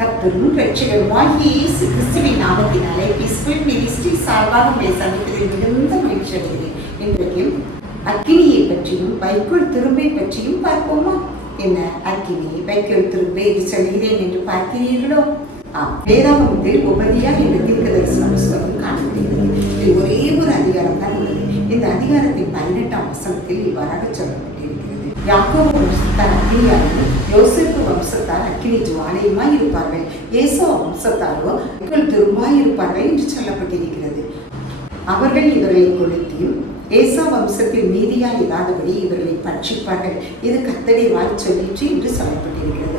கர்த்தரும் இரட்சகருமாகிய இயேசு கிறிஸ்துவின் நாமத்தினாலே பீஸ்ஃபுல் மினிஸ்ட்ரி சார்பாக உங்களை சந்திப்பதில் மிகுந்த மகிழ்ச்சி அடைகிறேன். இன்றைக்கு அக்கினியை பற்றியும் வைக்கோல் திரும்பை பற்றியும் பார்ப்போமா? என்ன அக்கினி வைக்கோல் திரும்பை என்று சொல்கிறேன் என்று பார்க்கிறீர்களோ? வேதாகமத்தில் உபதியா என்ற தீர்க்கதரிசன புஸ்தகம் காணப்படுகிறது. இது ஒரே ஒரு அதிகாரம் தான் உள்ளது. இந்த அதிகாரத்தின் 18ஆம் வசனத்தில் இவ்வாறாக சொல்லப்பட்டிருக்கிறது. யாக்கோபு வம்சத்தார் அக்கினியாகவும் யோசேப்பு வம்சத்தார் அக்கினி ஜுவாலையுமாய் இருப்பார்கள், ஏசா வம்சத்தாரோ வைக்கோல் திரும்பாய் இருப்பார்கள் என்று சொல்லப்பட்டிருக்கிறது. அவர்கள் இவர்களை கொளுத்தியும் ஏசா வம்சத்தில் மீதியாய் இல்லாதபடி இவர்களை பட்சிப்பார்கள். இது கர்த்தருடைய வாய் சொல்லிற்று என்று சொல்லப்பட்டிருக்கிறது.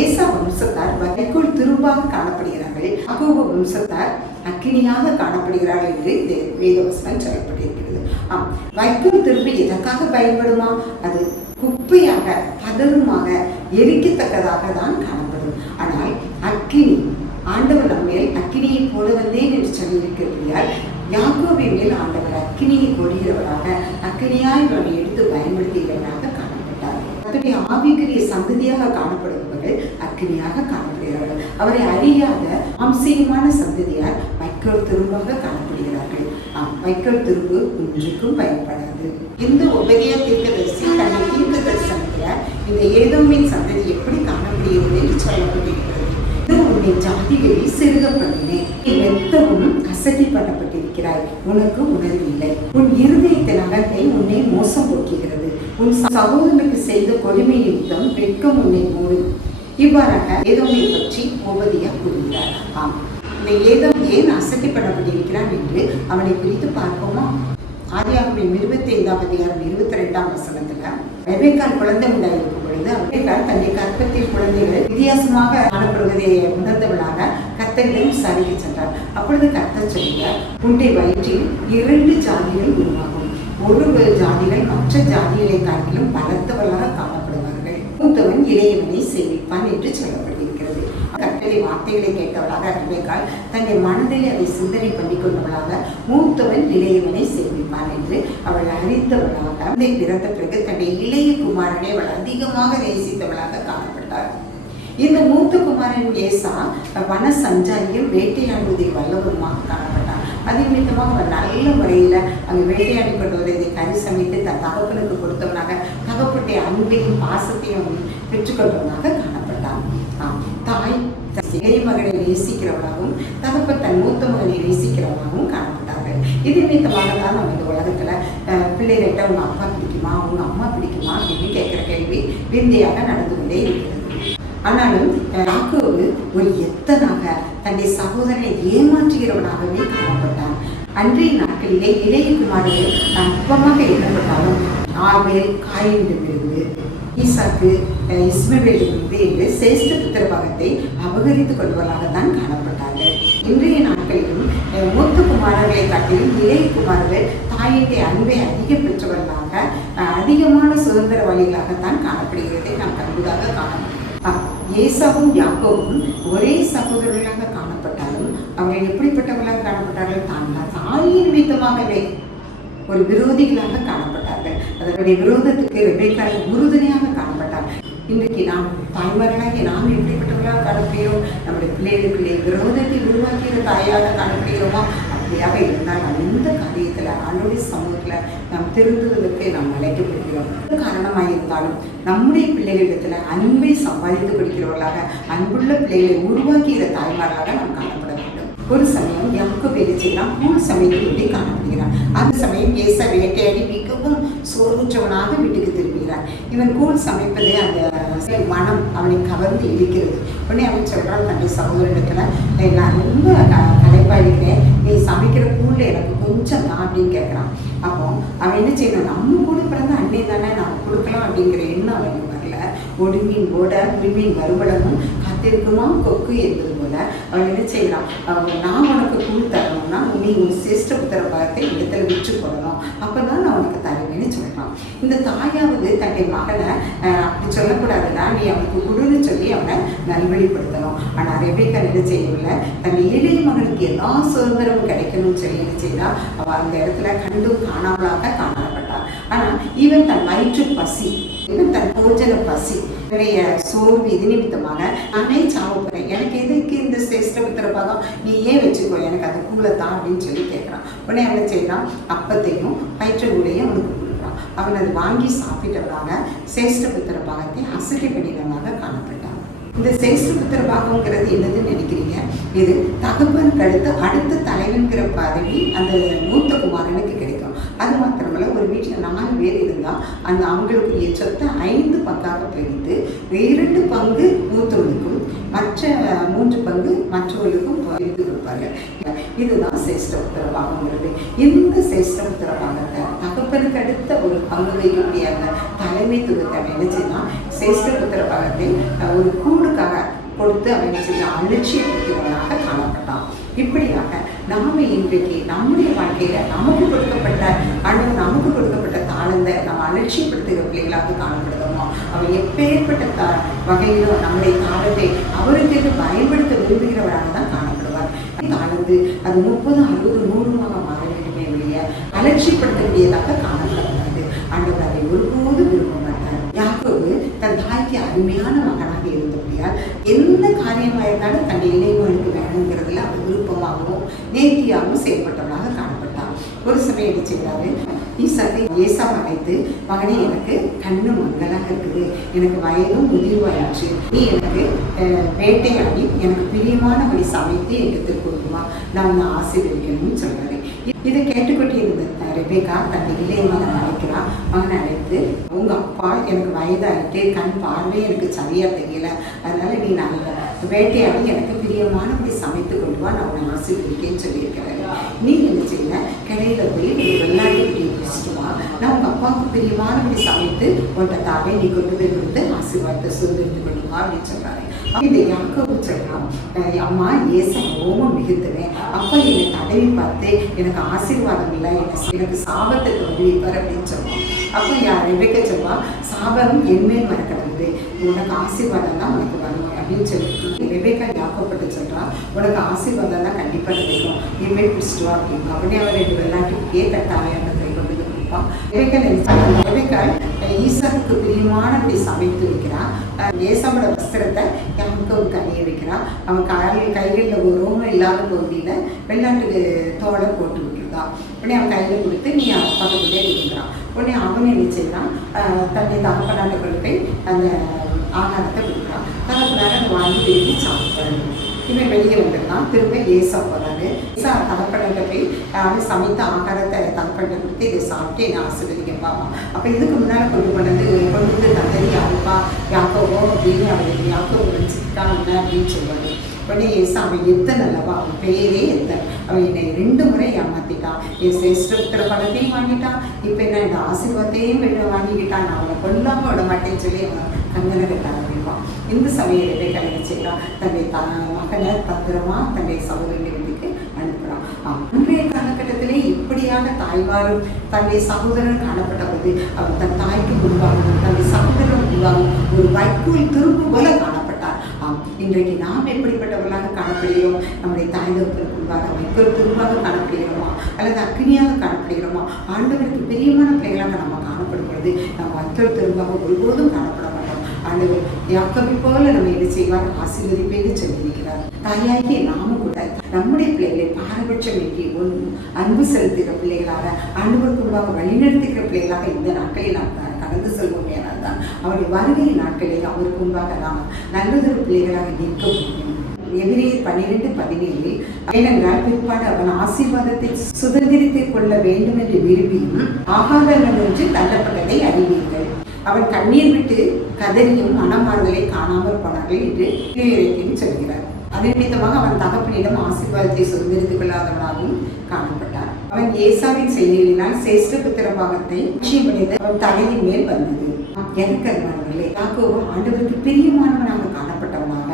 ஏசா வம்சத்தார் வைக்கோல் திரும்பாக காணப்படுகிறார்கள், யாக்கோபு வம்சத்தார் அக்கினியாக காணப்படுகிறார்கள் என்று இந்த வேதவசனம் சொல்லப்பட்டிருக்கிறது. வைக்கோல் திரும்பி எதற்காக பயன்படுமா? அது குப்பையாக பதறுமாக எரிக்கத்தக்கதாக தான் காணப்படும். ஆனால் அக்கினி, ஆண்டவர் நம்மேல் அக்கினியை போட வந்தேன் என்று சொல்லியிருக்கிறபடியால் யாக்கோபின் மேல் ஆண்டவர் அக்கினியை கொள்கிறவராக அக்கினியாய் அவரை எடுத்து பயன்படுத்தியவராக காணப்பட்டார். அதனுடைய ஆவிக்குரிய சந்ததியாக காணப்படுபவர்கள் அக்கினியாக காணப்படுகிறார்கள். அவரை அறியாத அம்சீகமான சந்ததியார் வைக்கோல் திரும்பாக காணப்படுகிறார்கள். வைக்கோல் திரும்பு ஒன்றுக்கும் பயன்படாது. இந்த உபதியா தீர்க்கதரிசி தன்னை தீர்க்க தரிசனத்துல இந்த ஏதோமின் சந்ததி எப்படி காணப்படுகிறது என்று சொல்லப்பட்டிருக்கிறது. உன்னை ஜாதிகளில் சிறுக பண்ணினேன், நீ மெத்தவும் அசதி பண்ணப்பட்டிருக்கிறாய், உனக்கு உணர்வில்லை. உன் இருதயத்தின் அகத்தை உன்னை மோசம் போக்குகிறது, உன் சகோதரனுக்கு செய்த கொடுமை நிமித்தம் வெட்கம் உன்னை மூடும். இவ்வாறாக ஏதோமை பற்றி உபதியா கூறுகிறார். இந்த ஏதோம் ஏன் அசதி பண்ணப்பட்டிருக்கிறான் என்று அவனை குறித்து பார்ப்போமா? ஆதியாகமம் 25ஆம் அதிகாரம் 22ஆம் வசனத்துல ரெபெக்காள் குழந்தை உண்டாயிருக்கும் பொழுது ரெபெக்காள் தன்னை கர்ப்பத்தில் குழந்தைகள் வித்தியாசமாக காணப்படுவதை உணர்ந்தவளாக கர்த்தரிடம் விசாரிக்க சென்றார். அப்பொழுது கர்த்தர் சொல்கிறார், உன்னுடைய வயிற்றில் 2 ஜாதிகள் உருவாகும், ஒரு ஜாதிகள் மற்ற ஜாதிகளை காட்டிலும் பலத்தவர்களாக காணப்படுவார்கள், மூத்தவன் இளையவனை சேவிப்பான் என்று சொல்லப்படுகிறது. கர்த்தருடைய வார்த்தைகளை கேட்டவளாக ரெபெக்காள் தன்னை மனதில் அதை சிந்தனை பண்ணி கொண்டவளாக மூத்தவன் இளையவனை சேவிப்பான் என்று அவள் அறிந்தவளாக பிறந்த பிறகு தன்னுடைய இளைய குமாரனை அவள் அதிகமாக நேசித்தவளாக காணப்பட்டார். இந்த மூத்த குமாரன் ஏசா வன சஞ்சாரியும் வேட்டையாடுவதை வல்லவருமாக காணப்பட்டார். அது நிமித்தமாக அவன் நல்ல முறையில அங்கு வேட்டையாடி கொண்டு வருவதை கறி சமைத்து தன் தகப்பனுக்கு கொடுத்தவனாக தகப்பனுடைய அன்பையும் பாசத்தையும் பெற்றுக்கொண்டவனாக காணப்பட்டான். தாய் இளைய மகனை நேசிக்கிறவனாகவும் தகப்பன் தன் மூத்த மகனை நேசிக்கிறவனாகவும் காணப்பட்டார்கள். இது நிமித்தமாக தான் நம்ம இந்த உலகத்துல பிள்ளைகிட்ட உங்க அப்பா பிடிக்குமா, உங்க அம்மா பிடிக்குமா அப்படின்னு கேட்கிற கேள்வி விந்தையாக நடந்து கொண்டே இருக்கிறது. ஆனாலும் யாக்கோபு ஒரு எத்தனாக தன்னுடைய சகோதரனை ஏமாற்றுகிறவனாகவே காணப்பட்டான். அன்றைய நாட்களிலே இளைய குமாரர்கள் அற்பமாக எண்ணப்பட்டாலும் ஆபேல் காயினிடமிருந்து, ஈசாக்கு இஸ்மவேலிலிருந்து என்று சேஷ்ட புத்திர பாகத்தை அபகரித்துக் கொள்வதாகத்தான் காணப்பட்டார்கள். இன்றைய நாட்களிலும் மூத்த குமாரர்களை காட்டிலும் இளைய குமாரர்கள் தாயினுடைய அன்பை அதிக பெற்றவர்களாக அதிகமான சுதந்திரவாளிகளாகத்தான் காணப்படுகிறதை நாம் கண்புதாக காணப்படுகிறோம். ஏசாவும் யாக்கோபும் ஒரே சகோதரர்களாக காணப்பட்டாலும் அவர்கள் எப்படிப்பட்டவர்களாக காணப்பட்டார்கள்? தாயின் நிமித்தமாகவே ஒரு விரோதிகளாக காணப்பட்டார்கள். அதனுடைய விரோதத்துக்கு ரெபெக்காள் உறுதுணையாக காணப்பட்டார். இன்றைக்கு நாம் தாய்மார்களாக நாம் எப்படிப்பட்டவர்களாக காணப்படுகிறோம்? நம்முடைய பிள்ளைகளுக்குள்ளே விரோதத்தை உருவாக்கிய தாயாக காணப்படுகிறோமா? அப்படியாக இருந்தால் நாம் இந்த காரியத்தில் ஆண்டவருடைய சமூகத்தில் நாம் திருந்துவதற்கு நாம் அழைக்கப்படுகிறோம். காரணமாக இருந்தாலும் நம்முடைய பிள்ளைகளிடத்தில் அன்பை சம்பாதித்து கொடுக்கிறவர்களாக அன்புள்ள பிள்ளைகளை உருவாக்கிய தாய்மார்களாக நாம் காணப்பட வேண்டும். ஒரு சமயம் யாக்கோபு செய்யலாம் கூழ் சமைத்து காணப்படுகிறான். அந்த சமயம் ஏசா வேட்டையாடி மிகவும் சோர்வுற்றவனாக வீட்டுக்கு திரும்புகிறான். இவன் கூழ் சமைப்பதே அந்த மனம் அவனை கவர்ந்து இழுக்கிறது. உடனே அவன் சொல்றான் தன்னுடைய சகோதரத்துல, நான் ரொம்ப களைப்பாடிக்கிறேன், நீ சமைக்கிற கூழ்ல எனக்கு கொஞ்சம் தான் அப்படின்னு கேட்கறான். அப்போ அவன் என்ன செய்யணும்? நம்ம கூட பிறந்த அன்னை தானே, நாம் கொடுக்கலாம் அப்படிங்கிற எண்ணம் அவனுக்கு வரல. ஒடுமீன் போட விண்மீன் வருவடமும் காத்திருக்குமா கொக்கு என்பது போல அவன் என்ன செய்யறான்? நான் உனக்கு கூழ் தரணும்னா நீ உன் சிரேஷ்ட புத்திர பாகத்தை இடத்துல விற்று போடணும், அப்பதான் நான் உனக்கு தருவேன்னு சொல்றான். இந்த தாயாவது தன்னுடைய மகனை அப்படி சொல்லக்கூடாதுன்னா நீ அவனுக்கு குடுன்னு சொல்லி அவனை நல்வழிப்படுத்தணும். ஆனா ரெபெக்காள் என்ன செய்யவில்லை, தன் இளைய மகனுக்கு எல்லா சுதந்திரமும் கிடைக்கணும்னு சொல்லி என்ன செய்தா, அவ அந்த இடத்துல கண்டும் காணாமலாக காணப்பட்டாள். ஆனா இவன் தன் வயிற்று பசி, இவன் தன் போஜன பசி, சோர்வு இது நிமித்தமாக நானே சாவ போறேன், கூலை தான் அப்படின்னு சொல்லி கேட்குறான். உடனே அவன் செய்கிறான், அப்பத்தையும் பயிற்றக்கூடையும் அவனுக்கு கொடுக்குறான். அவன் அதை வாங்கி சாப்பிட்டவனாக சேஷ்டபுத்திர பாகத்தை அசட்டை பண்ணினவனாக காணப்பட்டான். இந்த சேஷ்டபுத்திர பாகம்ங்கிறது என்னதுன்னு நினைக்கிறீங்க? இது தகப்பனுக்கு அடுத்த தலைவன்கிற பதவி அந்த மூத்த குமாரனுக்கு கிடைக்கும். அது மாத்திரமல்ல, ஒரு வீட்டில் 4 பேர் இருந்தால் அந்த அவங்களுக்குரிய சொத்தை 5 பங்காக பிரித்து 2 பங்கு மூத்தவனுக்கும் மற்ற 3 பங்கு மற்றவர்களுக்கும் பிரித்து கொடுப்பார்கள். இதுதான் சேஷ்டபுத்திர பாகம்ங்கிறது. இந்த சேஷ்டபுத்திர பாகத்தை தகப்பனுக்கு அடுத்த ஒரு பங்கு வைக்கக்கூடிய அந்த தலைமைத்துவத்தை நினைச்சுன்னா சேஷ்டபுத்திர பாகத்தை ஒரு கூடுக்காக கொடுத்து அவன் செய்ய அலட்சியப்படுத்துவதாக காணப்பட்டான். இப்படியாக நாம இன்றைக்கு நம்முடைய வாழ்க்கையில நமக்கு கொடுக்கப்பட்ட தாளந்தை நம்ம அலட்சியப்படுத்துகிற பிள்ளைகளாக காணப்படுகிறோமோ, அவன் எப்பேற்பட்ட வகையிலும் நம்முடைய தாளத்தை அவருக்கு பயன்படுத்த விரும்புகிறவராக தான் காணப்படுவார். தாழ்ந்து அது 30, 60, 100 மாற வேண்டுமே வெளிய அலட்சியப்படுத்தக்கூடியதாக காணப்படாது. ஆண்டவர் அதை ஒருபோது விரும்ப மாட்டார். யாக்கோபு தன் தாய்க்கு அருமையான மகனாக இருந்தபடியால் எந்த காரியமாக இருந்தாலும் தன் இளைஞனுக்கு வேணுங்கிறதுல அவர் விருப்பமாகவும் நேர்த்தியாகவும் செயல்பட்டவனாக காணப்பட்டான். ஒரு சமயம் என்ன செய்கிறாரு, ஈசாக்கை ஏசாவை அழைத்து, மகனே எனக்கு கண்ணு மங்கலாக இருக்குது, எனக்கு வயதும் முதிர்வாயிற்று, நீ எனக்கு வேட்டையாடி எனக்கு பிரியமானபடி சமைத்து எனக்கு கொடுக்குமா, நான் உன்னை ஆசீர்வதிக்கணும்னு சொல்றாரு. இதை கேட்டுக்கொண்டு இருந்த ரெபேக்கா தன் இளைய மகனை அழைக்கிறான். மகனை அழைத்து, உங்க அப்பா எனக்கு வயதாயிட்டு கண் பார்வை எனக்கு சரியா தெரியல, அதனால நீ நல்ல வேட்டையாடி எனக்கு பிரியமானபடி சமைத்து கொண்டு வா, நான் உன்னை ஆசீர்வதிக்கேன்னு சொல்லியிருக்கிறாரு. நீ என்ன செய்யல, கடையில போய் நீ வெள்ளாட்டு குட்டியை பிடிச்சிட்டு வா, நான் உங்க அப்பாவுக்கு பிரியமானபடி சமைத்து உன்கிட்ட தாவே நீ கொண்டு போய் கொடுத்து ஆசீர்வாதத்தை சுதந்திரித்து கொண்டு வா அப்படின்னு சொல்றாரு. இந்த யாக்கோபு சொல்றான், அம்மா ஏசா ரோமம் மிகுத்துவேன், அப்பா என்னை தடவி பார்த்து எனக்கு ஆசீர்வாதம் இல்லை, எனக்கு சாபத்தை தோல்விப்பார் அப்படின்னு சொல்லுவான். அப்போ ரெபேக்கா சொல்வா, சாபம் என்மேல் வரக்கிடக்குது, உனக்கு ஆசீர்வாதம் தான் உனக்கு வரணும் அப்படின்னு சொல்லி ரெபேக்கா யாக்கோபுட்ட சொல்றா, உனக்கு ஆசீர்வாதம் தான் கண்டிப்பா கிடைக்கும், நீ போய் பிடிச்சிட்டு வா அப்படின்னு. அவனே அவர் 2 வெள்ளாட்டுக்கே தட்டாயத்தை கொண்டு வந்து கொடுப்பான். ரெபேக்கா ஈசாவுக்கு பிரியமானபடி சமைத்து வைக்கிறான். ஏசாவோட வஸ்திரத்தை யாக்கோபுக்கு அணிய வைக்கிறான். அவன் கைகளில் ஒரு ரோமம் இல்லாத பகுதியில் வெள்ளாட்டுக்கு தோலை போட்டு விட்டுருந்தான். உடனே அவன் கையில் கொடுத்து நீ பக்கத்துலேயே கொடுக்குறான். உடனே அவன் என்ன செய்யறான், தன்னை தகப்பனாட்ட கொண்டு போய் அந்த ஆகாரத்தை கொடுக்குறான். தகப்பனார அதை வாங்கி திருப்பி சாப்பிட்றாரு. இவன் வெளியே வந்துருக்கான். திரும்ப ஏசா போறாரு. ஏசா தகப்பனாட்ட போய் அவன் சமைத்த ஆகாரத்தை தகப்பன்ட்ட கொடுத்து இதை சாப்பிட்டு என்னை ஆசீர்வதிக்கப்பா. அப்போ இதுக்கு முன்னால் கொண்டு வந்து தந்தரி யாருப்பா யாக்கோவோ அப்படின்னு அவர் யாக்கோவோ நினச்சிக்கிட்டான் அப்படின்னு சொல்லுவாரு. உடனே ஏசா அவன் எத்தனை அல்லவா, அவன் பெயரே எத்தனை, அவன் என்னை 2 முறை ஏமாத்திட்டான், என் சேஷ்டபுத்திர படத்தையும் வாங்கிட்டான், இப்போ என்ன இந்த ஆசீர்வாதத்தையும் வாங்கிக்கிட்டான், நான் அவனை கொல்லாம விட மாட்டேன்னு சொல்லி அவன் கங்கனை கட்ட ஆரம்பிப்பான். இந்த சமயம் ரெபேக்கா என்ன செய்யறான், தன்னுடைய மகனை பத்திரமா தன்னுடைய சகோதரனை வீட்டுக்கு அனுப்புறான். அன்றைய காலகட்டத்திலே இப்படியாக தாய்மாரும் தன்னுடைய சகோதரன் காணப்பட்ட போது அவன் தன் தாய்க்கு முன்பாகவும் தன்னுடைய சகோதரன் முன்பாகவும் ஒரு வைக்கோல் திருப்பு போல காணப்பட்டார். இன்றைக்கு நாம் எப்படிப்பட்டவர்களாக காணப்படுகிறோம், நம்முடைய தாய் தகப்பனுக்கு முன்பாக வைக்கோல் திரும்பாக காணப்படுகிறோமா அல்லது அக்னியாக காணப்படுகிறோமா? ஆண்டவருக்கு பிரியமான பிள்ளைகளாக நம்ம காணப்படும் பொழுது நம்ம வைக்கோல் திரும்பாக ஒருபோதும் காணப்பட மாட்டோம். ஆண்டவர் யாக்கோபை போல நம்ம என்ன செய்வார், ஆசீர்வதிப்பேன்னு சொல்லியிருக்கிறார். தாயாகிய நாமும் கூட நம்முடைய பிள்ளைகளை பாரபட்சம் இன்றி அன்பு செலுத்துகிற பிள்ளைகளாக ஆண்டவருக்கு முன்பாக வழிநடத்துகிற பிள்ளைகளாக இந்த நாட்களில் நாம் கடந்து செல்வோம். ஏனால்தான் அவருடைய வருகை நாட்களில் அவருக்கு முன்பாக நாம் நல்லதொரு பிள்ளைகளாக நிற்க முடியும். எபிரேயர் 12:17 ஏனென்றால் பிற்பாடு அவன் ஆசீர்வாதத்தை சுதந்திரித்துக் கொள்ள வேண்டும் என்று விரும்பியும் ஆகாதவன் என்று தள்ளப்பட்டதை அறிவீர்கள். அவன் கண்ணீர் விட்டு கதறியும் மனமாறுதலை காணாமல் போனார்கள் என்று சொல்கிறார். அதன் நிமித்தமாக அவன் தகப்பனிடம் ஆசீர்வாதத்தை சுதந்திரித்துக் கொள்ளாதவனாகவும் காணப்பட்டார். அவன் ஏசாவின் செய்திகளினால் சேஷ்டபுத்திர பாகத்தை அவன் தலையின் மேல் வந்தது. எனக்கு அன்பானவர்களே, யாக்கோபு ஆண்டவருக்கு பிரியமானவனாக காணப்பட்டவனாக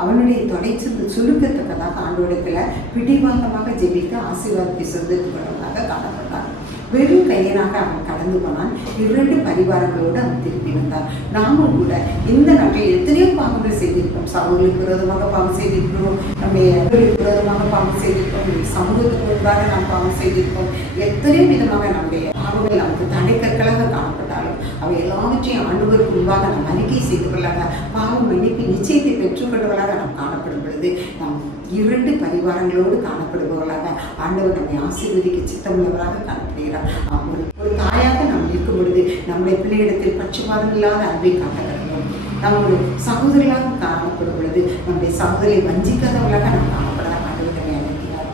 அவனுடைய தொடைச்சது சுருக்கத்தக்கதாக ஆண்டவரிடத்துல பிடிவாதமாக ஜெபித்து ஆசீர்வாதத்தை சுதந்திரித்துக் கொண்டவனாக காணப்பட்டான். வெறும் கையனாக அவன் கடந்து போனான். 2 பரிவாரங்களோடு அவன் திரும்பி வந்தான். நாமும் கூட இந்த நாட்டில் எத்தனையோ பாவங்கள் செய்திருக்கோம். சகோதரர்களுக்கு விரோதமாக பாவம் செய்திருக்கிறோம், நம்முடைய விரோதமாக பாவம் செய்திருக்கோம், சமூகத்துக்கு முன்பாக நாம் பாவம் செய்திருக்கோம். எத்தனையோ விதமாக நம்முடைய பாவங்கள் நமக்கு தடைக்கற்களாக காணப்பட்டாலும் அவை எல்லாவற்றையும் ஆண்டவருக்கு முன்பாக நாம் அறிக்கை செய்து கொள்ளாக பாவம் மன்னிப்பு நிச்சயத்தை பெற்றுக்கொண்டவர்களாக நாம் காணப்படும் பொழுது நாம் 2 பரிவார வரங்களோடு காணப்படுபவர்களாக ஆண்டவர் நம்மை ஆசீர்வதிக்க சித்தமுள்ளவராக காணப்படுகிறார். ஒரு தாயாக நாம் இருக்கும் பொழுது நம்முடைய பிள்ளையிடத்தில் பட்சபாதம் இல்லாத அன்பை காட்டப்படுகிறோம். நம்முடைய சகோதரிகளாக காணப்படும் பொழுது நம்முடைய சகோதரியை வஞ்சிக்காதவர்களாக நாம் காணப்படலாம். ஆண்டவர் நம்மை அழைக்கிறார்.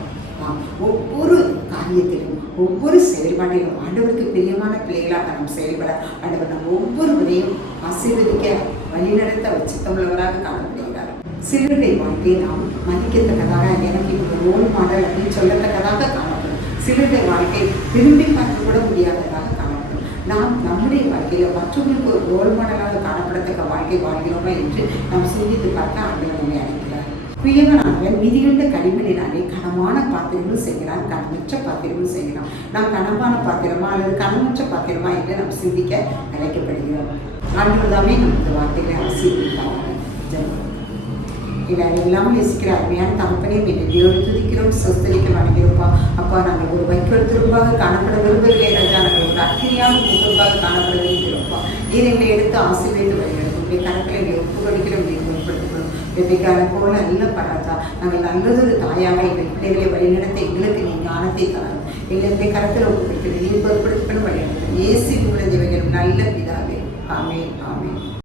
ஒவ்வொரு காரியத்திலும் ஒவ்வொரு செயல்பாட்டிலும் ஆண்டவருக்கு பிரியமான பிள்ளைகளாக நாம் செயல்பட ஆண்டவர் நம்ம ஒவ்வொருவரையும் ஆசீர்வதிக்க வழிநடத்த சித்தமுள்ளவராக காணப்படுகிறார். சிலருடைய வாழ்க்கையை நாம் மதிக்கத்தக்கதாக, எனக்கு ஒரு ரோல் மாடல் அப்படின்னு சொல்லத்தக்கதாக காணப்படும். சிலருடைய வாழ்க்கை திரும்பி பார்க்க கூட முடியாததாக காணப்படும். நாம் நம்முடைய வாழ்க்கையில் மற்றவர்களுக்கு ஒரு ரோல் மாடலாக காணப்படத்தக்க வாழ்க்கை வாழ்கிறோமா என்று நாம் சிந்தித்து பார்க்க ஆண்டவர் நம்மை அழைக்கிறார். குயவனானவன் மிதிகண்ட களிமண்ணினாலே கனமான பாத்திரமும் செய்கிறான், கனமற்ற பாத்திரமும் செய்கிறான். நாம் கனமான பாத்திரமா அல்லது கனமற்ற பாத்திரமா என்று நாம் சிந்திக்க அழைக்கப்படுகிறோம். ஆண்டவர் தாமே நமக்கு வார்த்தைகளை ஆசீர்வதிப்பாங்க. எல்லாம் யோசிக்கிற அருமையான தகப்பனே நன்றியோடு துதிக்கிறோம், சொஸ்தரிக்க வணங்கிறோம்ப்பா. அப்பா, நாங்கள் ஒரு வைக்கோல் திரும்பாக காணப்பட விரும்பவில்லை ராஜா, நாங்கள் ஒரு அக்கினியாக திரும்பாக காணப்பட விரும்புகிறோம்ப்பா. எங்களை எடுத்து ஆசீர்வதித்து வருகிறோம். உடைய கணக்கில் எங்களை ஒப்பு கொடுக்கிறோம், ஏற்படுத்திக்கிறோம். வெவ்வேக்கான போல அல்ல பராஜா, நாங்கள் நல்லதொரு தாயாக எங்கள் பிள்ளைகளை வழிநடத்த எங்களுக்கு நீ ஞானத்தை தரணும். எங்களுடைய கரத்தில் ஒப்பு கொடுக்கிறோம், நீ பொருட்படுத்தணும் வழிநடத்தும். இயேசுவின் மூலம் ஜெபிக்கிறோம் நல்ல பிதாவே. ஆமென், ஆமென்.